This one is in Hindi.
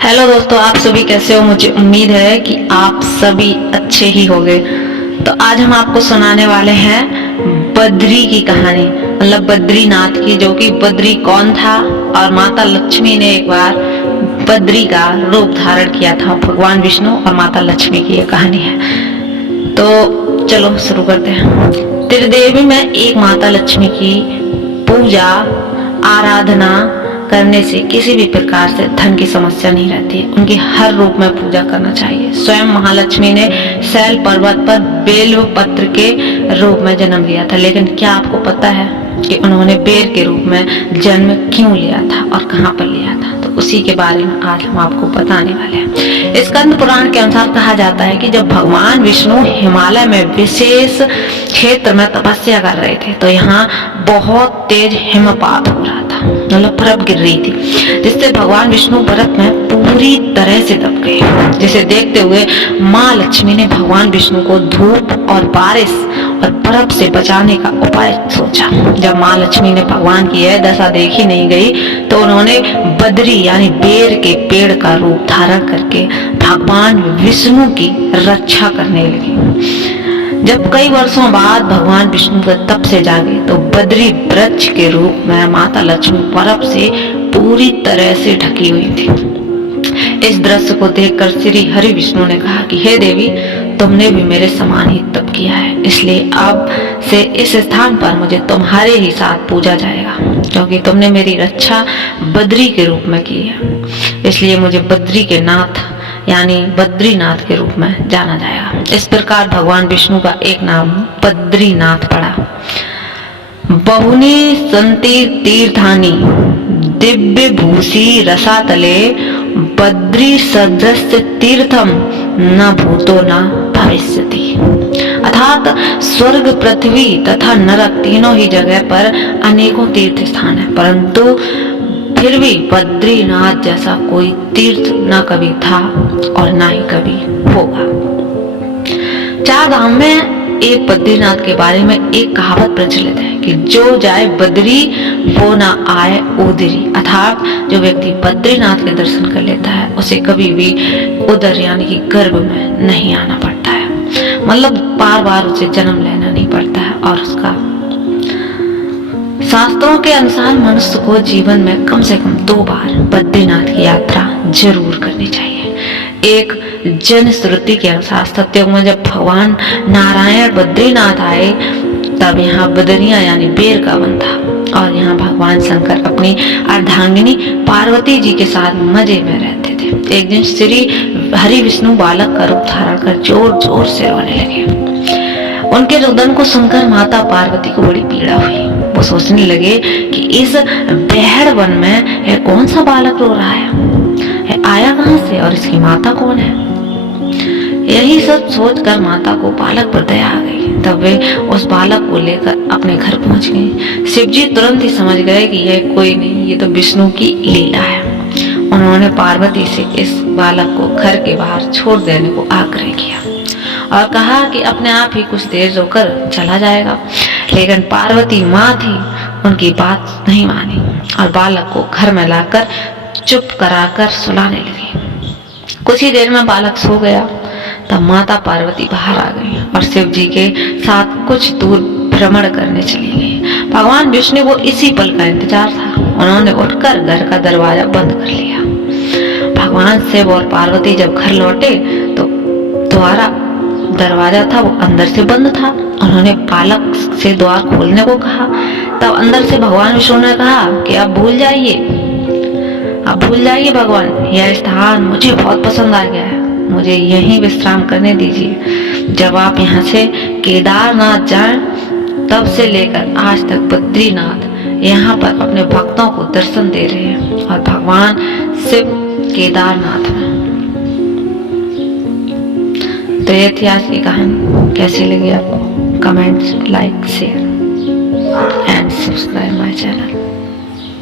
हेलो दोस्तों, आप सभी कैसे हो। मुझे उम्मीद है कि आप सभी अच्छे ही होंगे। तो आज हम आपको सुनाने वाले हैं बद्री की कहानी, मतलब बद्रीनाथ की, जो कि बद्री कौन था और माता लक्ष्मी ने एक बार बद्री का रूप धारण किया था। भगवान विष्णु और माता लक्ष्मी की ये कहानी है। तो चलो शुरू करते हैं। त्रिदेवी में एक माता लक्ष्मी की पूजा आराधना करने से किसी भी प्रकार से धन की समस्या नहीं रहती है। उनकी हर रूप में पूजा करना चाहिए। स्वयं महालक्ष्मी ने शैल पर्वत पर बेल पत्र के रूप में जन्म लिया था, लेकिन क्या आपको पता है कि उन्होंने बेर के रूप में जन्म क्यों लिया था और कहाँ पर लिया था? तो उसी के बारे में आज हम आपको बताने वाले हैं। स्कंद पुराण के अनुसार कहा जाता है कि जब भगवान विष्णु हिमालय में विशेष क्षेत्र में तपस्या कर रहे थे, तो यहाँ बहुत तेज हिमपात हो रहा था, मतलब बर्फ गिर रही थी, जिससे भगवान विष्णु बर्फ में पूरी तरह से दब गए। जिसे देखते हुए माँ लक्ष्मी ने भगवान विष्णु को धूप और बारिश और बर्फ से बचाने का उपाय सोचा। जब माँ लक्ष्मी ने भगवान की यह दशा देखी नहीं गई, तो उन्होंने बद्री यानी बेर के पेड़ का रूप धारण करके भगवान विष्णु की रक्षा करने लगी। जब कई वर्षों बाद भगवान विष्णु के तप से जागे, तो बद्री वृक्ष के रूप में माता लक्ष्मी बर्फ से पूरी तरह से ढकी हुई थी। इस दृश्य को देखकर श्री हरि विष्णु ने कहा कि हे देवी, तुमने भी मेरे समान ही तप किया है, इसलिए अब से इस स्थान पर मुझे तुम्हारे ही साथ पूजा जाएगा, क्योंकि तुमने मेरी रक्षा बद्री के रूप में की है। इसलिए मुझे बद्री के नाथ यानी बद्रीनाथ के रूप में जाना जाएगा। इस प्रकार भगवान विष्णु का एक नाम बद्रीनाथ पड़ा। बहुनी संति तीर्थानी दिव्य भूषी रसातले बद्री सदस्य तीर्थम न भूतो न भविष्यति। अर्थात स्वर्ग, पृथ्वी तथा नरक तीनों ही जगह पर अनेकों तीर्थ स्थान है, परंतु फिर भी बद्रीनाथ जैसा कोई तीर्थ न कभी था और न ही कभी होगा। चार धाम में एक बद्रीनाथ के बारे में एक कहावत प्रचलित है कि जो जाए बद्री वो ना आए उदरी। अर्थात जो व्यक्ति बद्रीनाथ के दर्शन कर लेता है, उसे कभी भी उदर यानी कि गर्भ में नहीं आना पड़ता है, मतलब बार बार उसे जन्म लेना नहीं पड़ता है। और उसका शास्त्रों के अनुसार मनुष्य को जीवन में कम से कम 2 बार बद्रीनाथ की यात्रा जरूर करनी चाहिए। एक जन श्रुति के अनुसार सत्ययुग में जब भगवान नारायण बद्रीनाथ आए, तब यहाँ बदरिया यानी बेर का वन था और यहाँ भगवान शंकर अपनी अर्धांगिनी पार्वती जी के साथ मजे में रहते थे। एक दिन श्री हरि विष्णु बालक का रूप धारण कर जोर जोर से रोने लगे। उनके रुदन को सुनकर माता पार्वती को बड़ी पीड़ा हुई। वो सोचने लगे कि इस बेहड़ वन में यह कौन सा बालक रो रहा है, आया कहाँ से और इसकी माता कौन है। यही सब सोचकर माता को बालक पर दया आ गई। तब वे उस बालक को लेकर अपने घर पहुंच गई। शिवजी तुरंत ही समझ गए कि यह कोई नहीं, ये तो विष्णु की लीला है। उन्होंने पार्वती से इस बालक को घर के बाहर छोड़ देने को आग्रह किया और कहा कि अपने आप ही कुछ देर रोकर चला जाएगा, लेकिन पार्वती माँ थी, उनकी बात नहीं मानी और बालक को घर में लाकर चुप कराकर सुलाने लगी। कुछ ही देर में बालक सो गया। तब माता पार्वती बाहर आ गई और शिव जी के साथ कुछ दूर भ्रमण करने चली गई। भगवान विष्णु को इसी पल का इंतजार था। उन्होंने उठकर घर का दरवाजा बंद कर लिया। भगवान शिव और पार्वती जब घर लौटे, तो द्वारा दरवाजा था वो अंदर से बंद था। उन्होंने बालक से द्वार खोलने को कहा। तब अंदर से भगवान विष्णु ने कहा कि अब भूल जाइए भगवान, यह स्थान मुझे बहुत पसंद आ गया है, मुझे यहीं विश्राम करने दीजिए। जब आप यहाँ से केदारनाथ जाएं, तब से लेकर आज तक बद्रीनाथ यहाँ पर अपने भक्तों को दर्शन दे रहे हैं और भगवान शिव केदारनाथ में। तो ये थी आज की कहानी। कैसी लगी आपको? Comments, like, share and subscribe my channel.